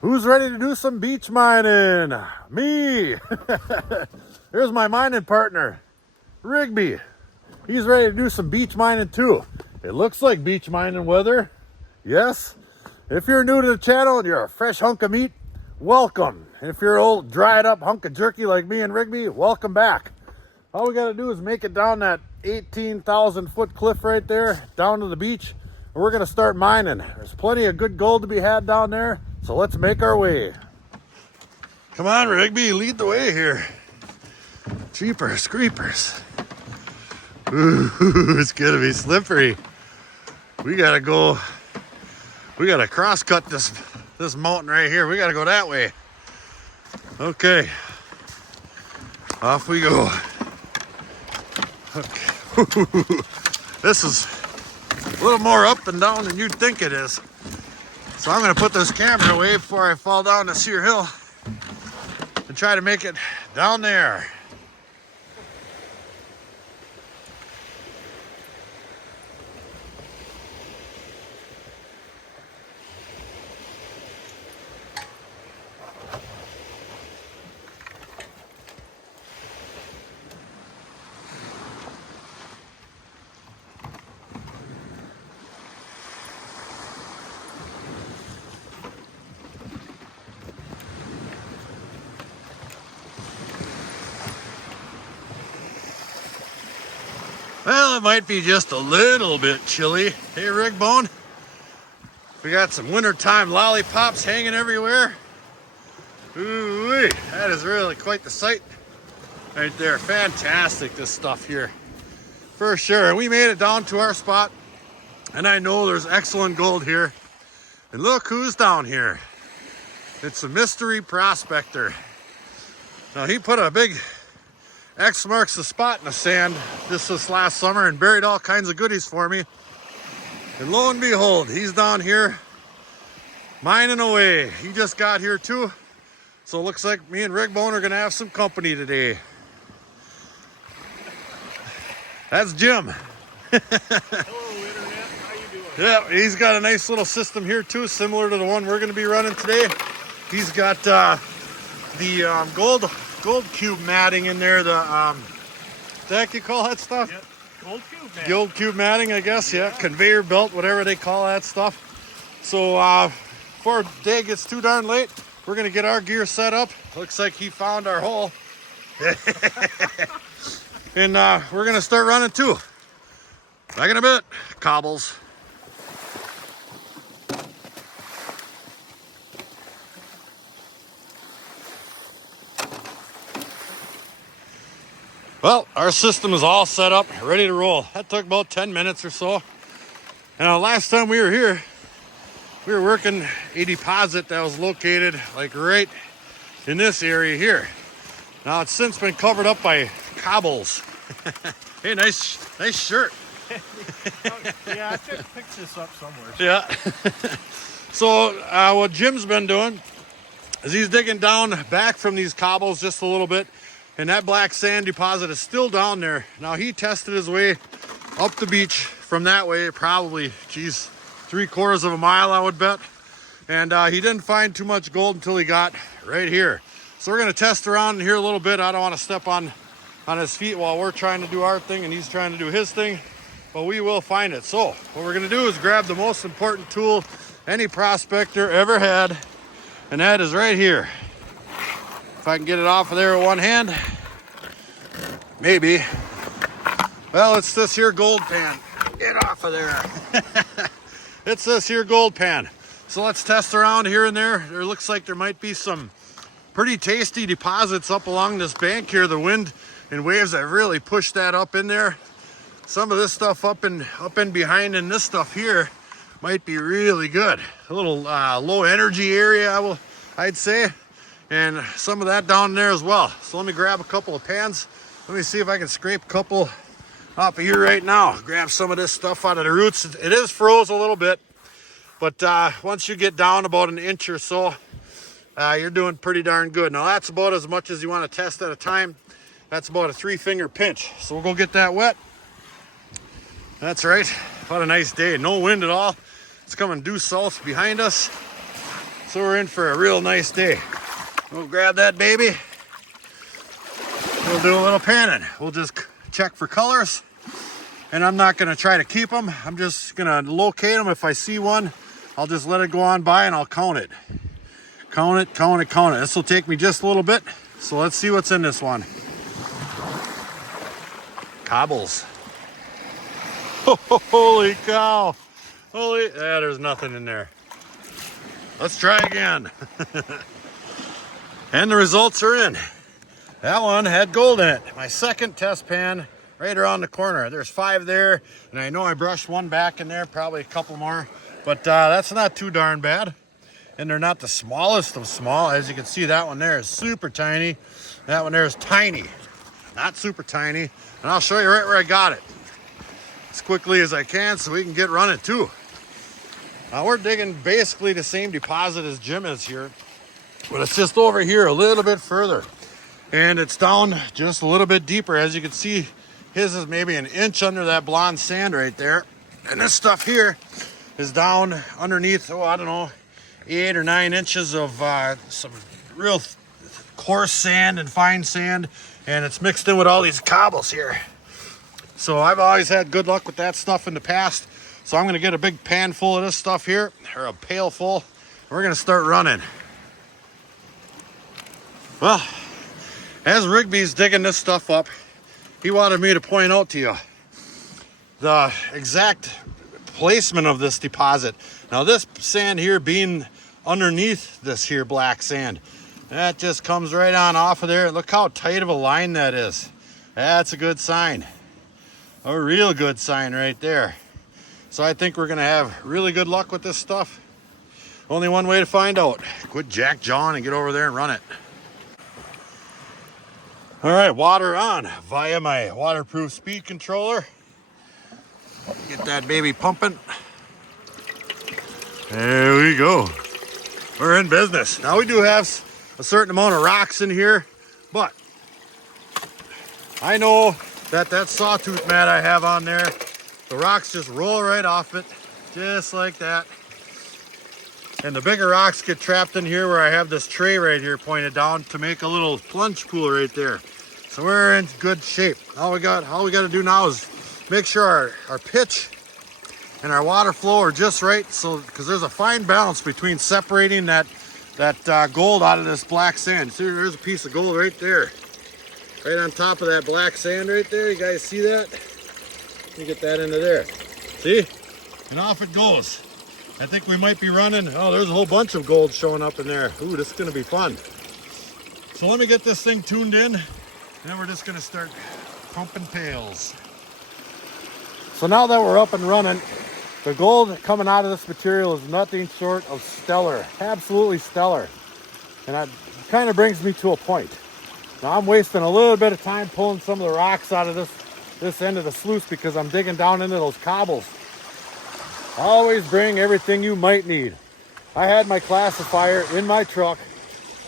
Who's ready to do some beach mining? Me! Here's my mining partner, Rigby. He's ready to do some beach mining too. It looks like beach mining weather. Yes? If you're new to the channel and you're a fresh hunk of meat, welcome. If you're an old dried up hunk of jerky like me and Rigby, welcome back. All we gotta do is make it down that 18,000 foot cliff right there, down to the beach, and we're gonna start mining. There's plenty of good gold to be had down there, so let's make our way. Come on, Rigby, lead the way here. Jeepers creepers. Ooh, it's gonna be slippery. We gotta cross cut this mountain right here. We gotta go that way. Okay, off we go. Okay. This is a little more up and down than you'd think it is. So I'm gonna put this camera away before I fall down this here hill and try to make it down there. Well, it might be just a little bit chilly. Hey, Rigbone, we got some wintertime lollipops hanging everywhere. Ooh, that is really quite the sight right there. Fantastic, this stuff here, for sure. We made it down to our spot, and I know there's excellent gold here. And look who's down here. It's a mystery prospector. Now, he put a big X marks the spot in the sand this last summer and buried all kinds of goodies for me. And lo and behold, he's down here mining away. He just got here too. So it looks like me and Rigbone are gonna have some company today. That's Jim. Hello, Internet. How you doing? Yeah, he's got a nice little system here too, similar to the one we're gonna be running today. He's got the gold cube matting in there. The what the heck do you call that stuff? Yep. Gold cube matting. Gold cube matting, I guess. Yeah, conveyor belt, whatever they call that stuff. So before the day gets too darn late, we're gonna get our gear set up. Looks like he found our hole. And we're gonna start running too. Back in a bit. Cobbles. Well, our system is all set up, ready to roll. That took about 10 minutes or so. And last time we were here, we were working a deposit that was located like right in this area here. Now it's since been covered up by cobbles. Hey, nice shirt. Yeah, I should pick this up somewhere. Yeah. So what Jim's been doing is he's digging down back from these cobbles just a little bit. And that black sand deposit is still down there. Now, he tested his way up the beach from that way, probably, geez, 3/4 of a mile, I would bet. And he didn't find too much gold until he got right here. So we're gonna test around here a little bit. I don't wanna step on his feet while we're trying to do our thing and he's trying to do his thing, but we will find it. So what we're gonna do is grab the most important tool any prospector ever had, and that is right here. If I can get it off of there with one hand, maybe. Well, it's this here gold pan. Get off of there. It's this here gold pan. So let's test around here and there. There looks like there might be some pretty tasty deposits up along this bank here. The wind and waves have really pushed that up in there. Some of this stuff up in behind, and this stuff here might be really good. A little low energy area, I'd say. And some of that down there as well. So let me grab a couple of pans. Let me see if I can scrape a couple off of here right now. Grab some of this stuff out of the roots. It is froze a little bit, but once you get down about an inch or so, you're doing pretty darn good. Now that's about as much as you want to test at a time. That's about a 3-finger pinch. So we'll go get that wet. That's right. What a nice day. No wind at all. It's coming due south behind us. So we're in for a real nice day. We'll grab that baby. We'll do a little panning. We'll just check for colors. And I'm not gonna try to keep them. I'm just gonna locate them. If I see one, I'll just let it go on by and I'll count it. Count it, count it, count it. This will take me just a little bit. So let's see what's in this one. Cobbles. Holy cow. Holy, there's nothing in there. Let's try again. And the results are in. That one had gold in it. My second test pan right around the corner. There's 5 there, and I know I brushed one back in there, probably a couple more, but that's not too darn bad. And they're not the smallest of small. As you can see, that one there is super tiny. That one there is tiny, not super tiny. And I'll show you right where I got it as quickly as I can so we can get running too. Now we're digging basically the same deposit as Jim is here, but it's just over here a little bit further. And it's down just a little bit deeper. As you can see, his is maybe an inch under that blonde sand right there. And this stuff here is down underneath, oh, I don't know, 8 or 9 inches of some real coarse sand and fine sand. And it's mixed in with all these cobbles here. So I've always had good luck with that stuff in the past. So I'm gonna get a big pan full of this stuff here, or a pail full. We're gonna start running. Well, as Rigby's digging this stuff up, he wanted me to point out to you the exact placement of this deposit. Now this sand here being underneath this here black sand, that just comes right on off of there. Look how tight of a line that is. That's a good sign. A real good sign right there. So I think we're gonna have really good luck with this stuff. Only one way to find out. Quit jack-jawing and get over there and run it. All right, water on via my waterproof speed controller. Get that baby pumping. There we go. We're in business. Now we do have a certain amount of rocks in here, but I know that sawtooth mat I have on there, the rocks just roll right off it, just like that. And the bigger rocks get trapped in here where I have this tray right here pointed down to make a little plunge pool right there. So we're in good shape. All we got to do now is make sure our pitch and our water flow are just right. So, because there's a fine balance between separating that gold out of this black sand. See, there's a piece of gold right there, right on top of that black sand right there. You guys see that? Let me get that into there. See? And off it goes. I think we might be running. Oh, there's a whole bunch of gold showing up in there. Ooh, this is going to be fun. So let me get this thing tuned in, and then we're just going to start pumping pails. So now that we're up and running, the gold coming out of this material is nothing short of stellar. Absolutely stellar. And that kind of brings me to a point. Now I'm wasting a little bit of time pulling some of the rocks out of this end of the sluice because I'm digging down into those cobbles. Always bring everything you might need. I had my classifier in my truck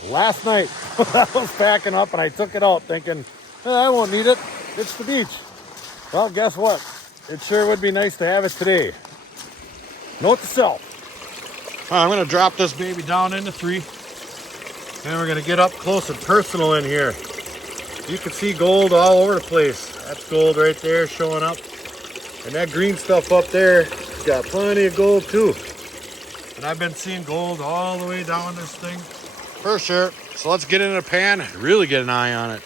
last night when I was packing up, and I took it out thinking, I won't need it. It's the beach. Well, guess what? It sure would be nice to have it today. Note to self. I'm going to drop this baby down into 3. And we're going to get up close and personal in here. You can see gold all over the place. That's gold right there showing up. And that green stuff up there, it's got plenty of gold too. And I've been seeing gold all the way down this thing for sure. So let's get in a pan and really get an eye on it.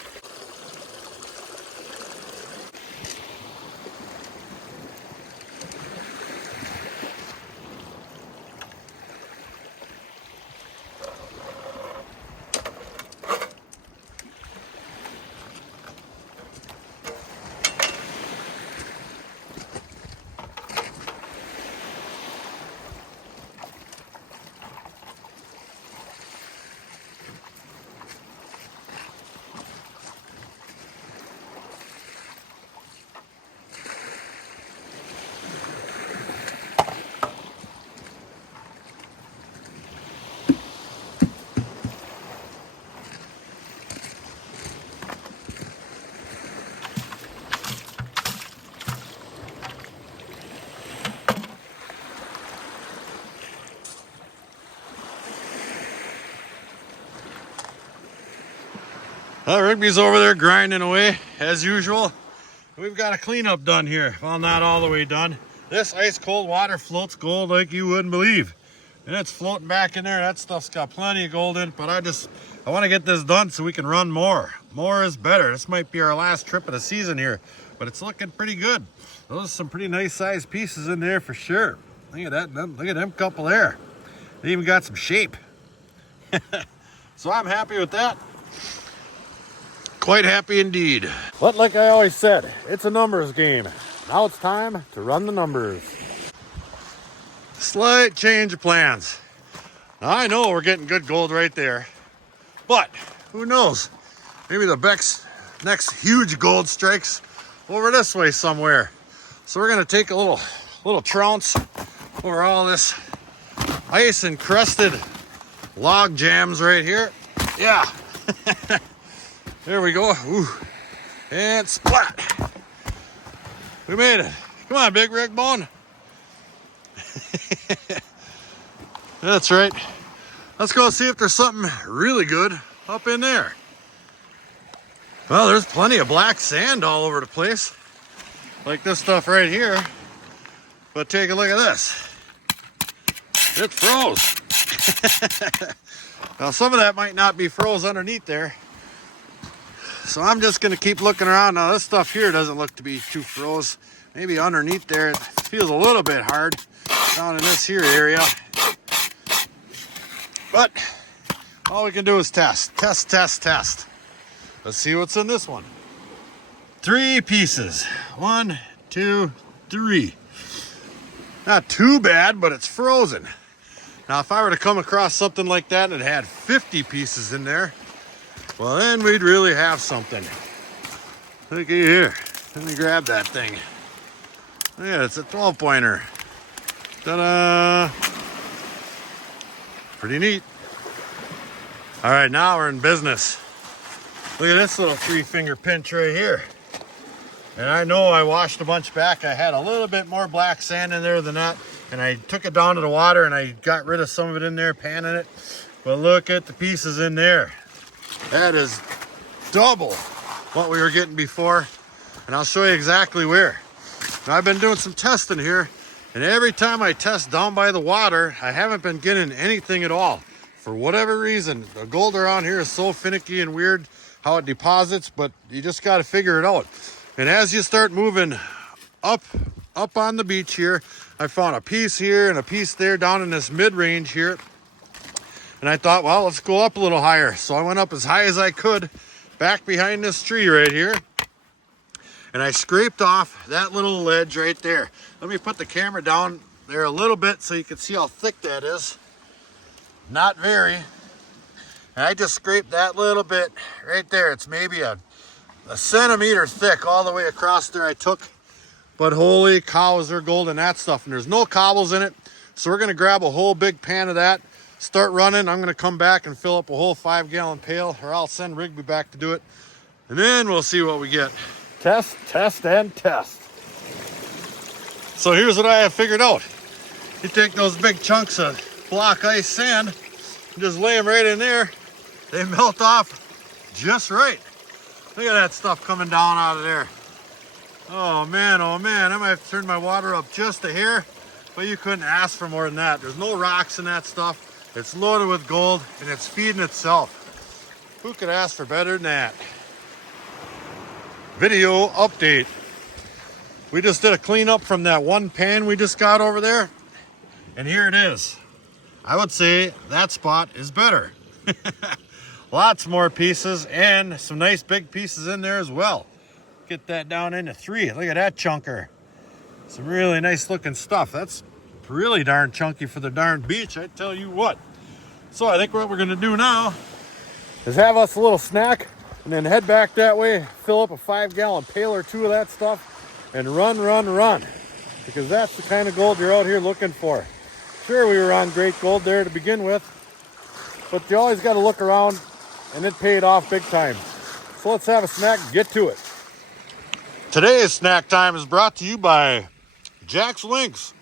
Rigby's over there grinding away as usual. We've got a cleanup done here. Well, not all the way done. This ice cold water floats gold like you wouldn't believe. And it's floating back in there. That stuff's got plenty of gold in it, but I want to get this done so we can run more. More is better. This might be our last trip of the season here, but it's looking pretty good. Those are some pretty nice sized pieces in there for sure. Look at that. Look at them couple there. They even got some shape. So I'm happy with that. Quite happy indeed. But like I always said, it's a numbers game. Now it's time to run the numbers. Slight change of plans. Now I know we're getting good gold right there, but who knows? Maybe the next huge gold strikes over this way somewhere. So we're gonna take a little trounce over all this ice encrusted log jams right here. Yeah. There we go. Ooh. And splat. We made it. Come on, big rig bone. That's right. Let's go see if there's something really good up in there. Well, there's plenty of black sand all over the place. Like this stuff right here. But take a look at this. It froze. Now some of that might not be froze underneath there. So I'm just gonna keep looking around. Now this stuff here doesn't look to be too froze. Maybe underneath there it feels a little bit hard down in this here area. But all we can do is test. Let's see what's in this one. 3 pieces. 1, 2, 3. Not too bad, but it's frozen. Now if I were to come across something like that and it had 50 pieces in there, well then we'd really have something. Look at here. Let me grab that thing. Yeah, it's a 12-pointer. Ta-da! Pretty neat. All right, now we're in business. Look at this little 3-finger pinch right here. And I know I washed a bunch back. I had a little bit more black sand in there than that. And I took it down to the water and I got rid of some of it in there, panning it. But look at the pieces in there. That is double what we were getting before. And I'll show you exactly where. Now, I've been doing some testing here. And every time I test down by the water, I haven't been getting anything at all. For whatever reason, the gold around here is so finicky and weird how it deposits, but you just got to figure it out. And as you start moving up on the beach here, I found a piece here and a piece there down in this mid-range here. And I thought, well, let's go up a little higher. So I went up as high as I could, back behind this tree right here. And I scraped off that little ledge right there. Let me put the camera down there a little bit so you can see how thick that is. Not very. And I just scraped that little bit right there. It's maybe a centimeter thick all the way across there I took. But holy cow, is there gold in that stuff. And there's no cobbles in it. So we're going to grab a whole big pan of that, start running. I'm going to come back and fill up a whole 5-gallon pail, or I'll send Rigby back to do it. And then we'll see what we get. Test, and test. So here's what I have figured out. You take those big chunks of block ice sand and just lay them right in there. They melt off just right. Look at that stuff coming down out of there. Oh man, I might have to turn my water up just a hair, but you couldn't ask for more than that. There's no rocks in that stuff. It's loaded with gold and it's feeding itself. Who could ask for better than that? Video update. We just did a cleanup from that one pan we just got over there. And here it is. I would say that spot is better. Lots more pieces and some nice big pieces in there as well. Get that down into 3. Look at that chunker. Some really nice looking stuff. That's really darn chunky for the darn beach, I tell you what. So I think what we're gonna do now is have us a little snack and then head back that way, fill up a 5-gallon pail or 2 of that stuff and run. Because that's the kind of gold you're out here looking for. Sure, we were on great gold there to begin with, but you always got to look around, and it paid off big time. So let's have a snack and get to it. Today's snack time is brought to you by Jack's Links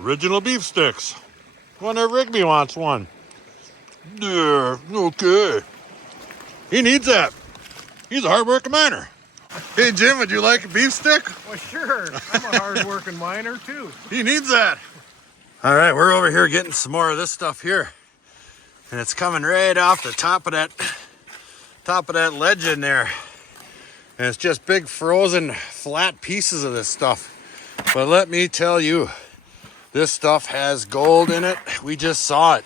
Original Beef Sticks. Wonder if Rigby wants one. There, okay. He needs that. He's a hard-working miner. Hey, Jim, would you like a beef stick? Well, sure. I'm a hard-working miner, too. He needs that. All right, we're over here getting some more of this stuff here. And it's coming right off the top of that ledge in there. And it's just big frozen flat pieces of this stuff. But let me tell you, this stuff has gold in it. We just saw it.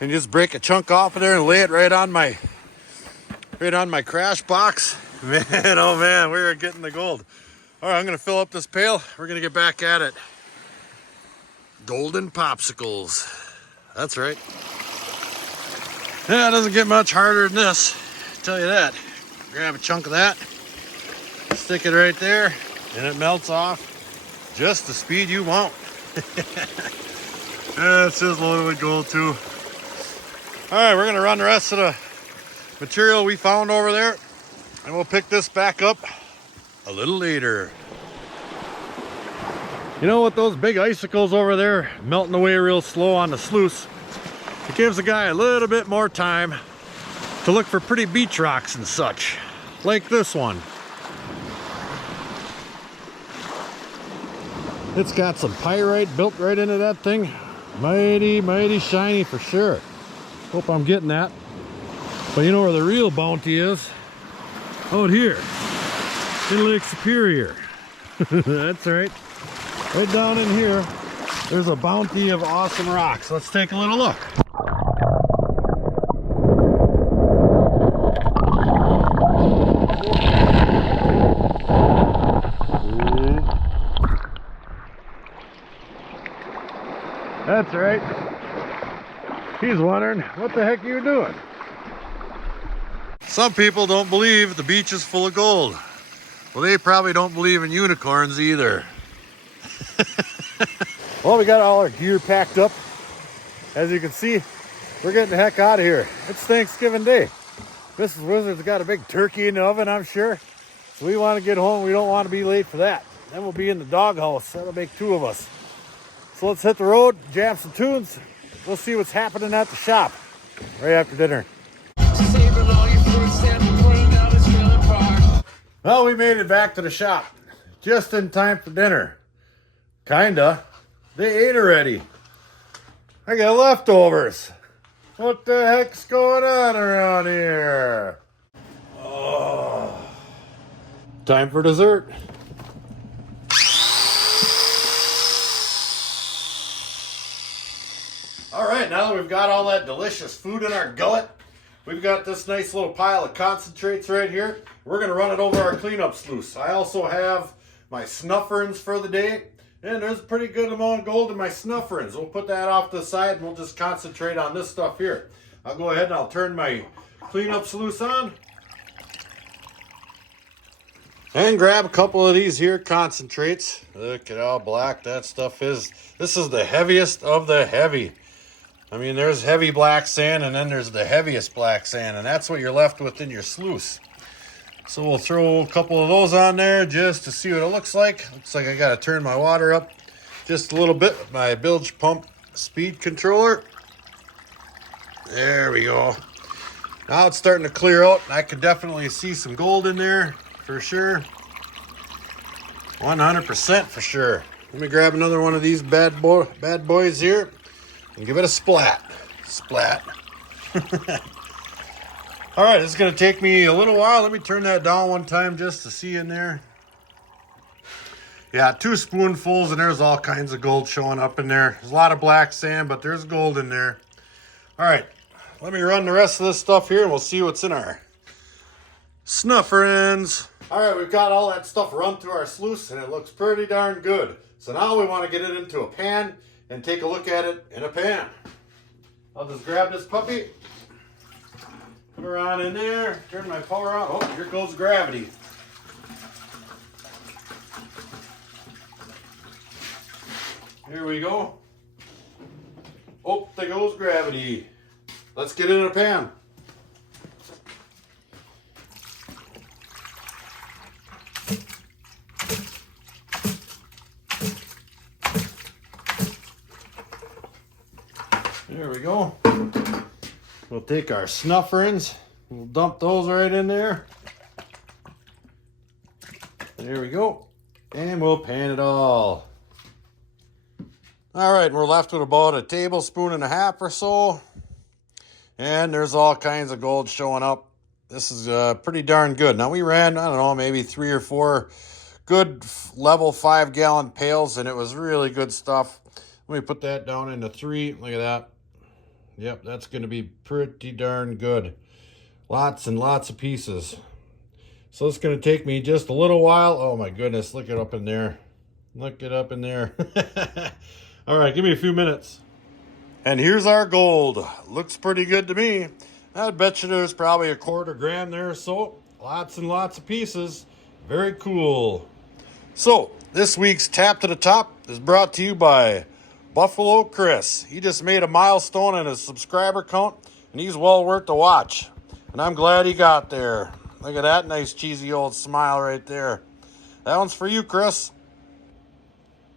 And just break a chunk off of there and lay it right on my crash box. Man, oh man, we are getting the gold. All right, I'm gonna fill up this pail. We're gonna get back at it. Golden popsicles. That's right. Yeah, it doesn't get much harder than this, I'll tell you that. Grab a chunk of that, stick it right there, and it melts off just the speed you want. Yeah, it's just loaded with gold too. All right, we're gonna run the rest of the material we found over there, and we'll pick this back up a little later. You know, with those big icicles over there melting away real slow on the sluice, it gives the guy a little bit more time to look for pretty beach rocks and such, like this one. It's got some pyrite built right into that thing. Mighty, mighty shiny for sure. Hope I'm getting that. But you know where the real bounty is? Out here in Lake Superior. That's right. Right down in here, there's a bounty of awesome rocks. Let's take a little look. That's right. He's wondering, what the heck are you doing? Some people don't believe the beach is full of gold. Well, they probably don't believe in unicorns either. Well, we got all our gear packed up. As you can see, we're getting the heck out of here. It's Thanksgiving Day. Mrs. Wizard's got a big turkey in the oven, I'm sure. So we want to get home. We don't want to be late for that. Then we'll be in the doghouse. That'll make two of us. So let's hit the road, jam some tunes. We'll see what's happening at the shop right after dinner. Well, we made it back to the shop just in time for dinner. Kinda. They ate already. I got leftovers. What the heck's going on around here? Oh. Time for dessert. All right, now that we've got all that delicious food in our gullet, we've got this nice little pile of concentrates right here. We're gonna run it over our cleanup sluice. I also have my snufferins for the day, and there's a pretty good amount of gold in my snufferins. We'll put that off to the side and we'll just concentrate on this stuff here. I'll go ahead and I'll turn my cleanup sluice on and grab a couple of these here concentrates. Look at how black that stuff is. This is the heaviest of the heavy. I mean, there's heavy black sand and then there's the heaviest black sand, and that's what you're left with in your sluice. So we'll throw a couple of those on there just to see what it looks like. Looks like I got to turn my water up just a little bit with my bilge pump speed controller. There we go. Now it's starting to clear out. I can definitely see some gold in there for sure. 100% for sure. Let me grab another one of these bad boys here and give it a splat. Splat. All right, it's going to take me a little while. Let me turn that down one time just to see in there. Yeah, 2 spoonfuls, and there's all kinds of gold showing up in there. There's a lot of black sand, but there's gold in there. All right, let me run the rest of this stuff here, and we'll see what's in our snufferins. All right, we've got all that stuff run through our sluice, and it looks pretty darn good. So now we want to get it into a pan and take a look at it in a pan. I'll just grab this puppy. Put her on in there, turn my power on. Oh, here goes gravity. Here we go. Oh, there goes gravity. Let's get in a pan. There we go. We'll take our snufferins. We'll dump those right in there. There we go. And we'll pan it all. All right, and we're left with about a tablespoon and a half or so. And there's all kinds of gold showing up. This is pretty darn good. Now we ran, I don't know, maybe 3 or 4 good level 5-gallon pails, and it was really good stuff. Let me put that down into 3. Look at that. Yep, that's going to be pretty darn good. Lots and lots of pieces. So it's going to take me just a little while. Oh my goodness, look it up in there. Look it up in there. All right, give me a few minutes. And here's our gold. Looks pretty good to me. I bet you there's probably a 1/4 gram there or so. Lots and lots of pieces. Very cool. So, this week's Tap to the Top is brought to you by Buffalo Chris. He just made a milestone in his subscriber count, and he's well worth the watch. And I'm glad he got there. Look at that nice cheesy old smile right there. That one's for you, Chris.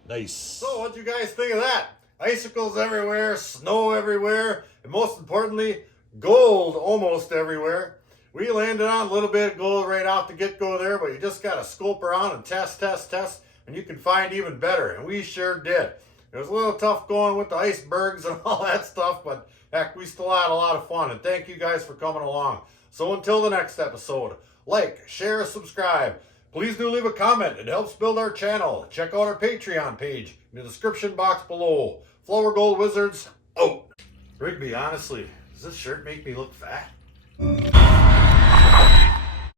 Nice. So, what do you guys think of that? Icicles everywhere, snow everywhere, and most importantly, gold almost everywhere. We landed on a little bit of gold right off the get-go there, but you just got to scope around and test, and you can find even better, and we sure did. It was a little tough going with the icebergs and all that stuff, but heck, we still had a lot of fun, and thank you guys for coming along. So until the next episode, like, share, subscribe. Please do leave a comment. It helps build our channel. Check out our Patreon page in the description box below. Flourgoldwizards, out. Rigby, honestly, does this shirt make me look fat?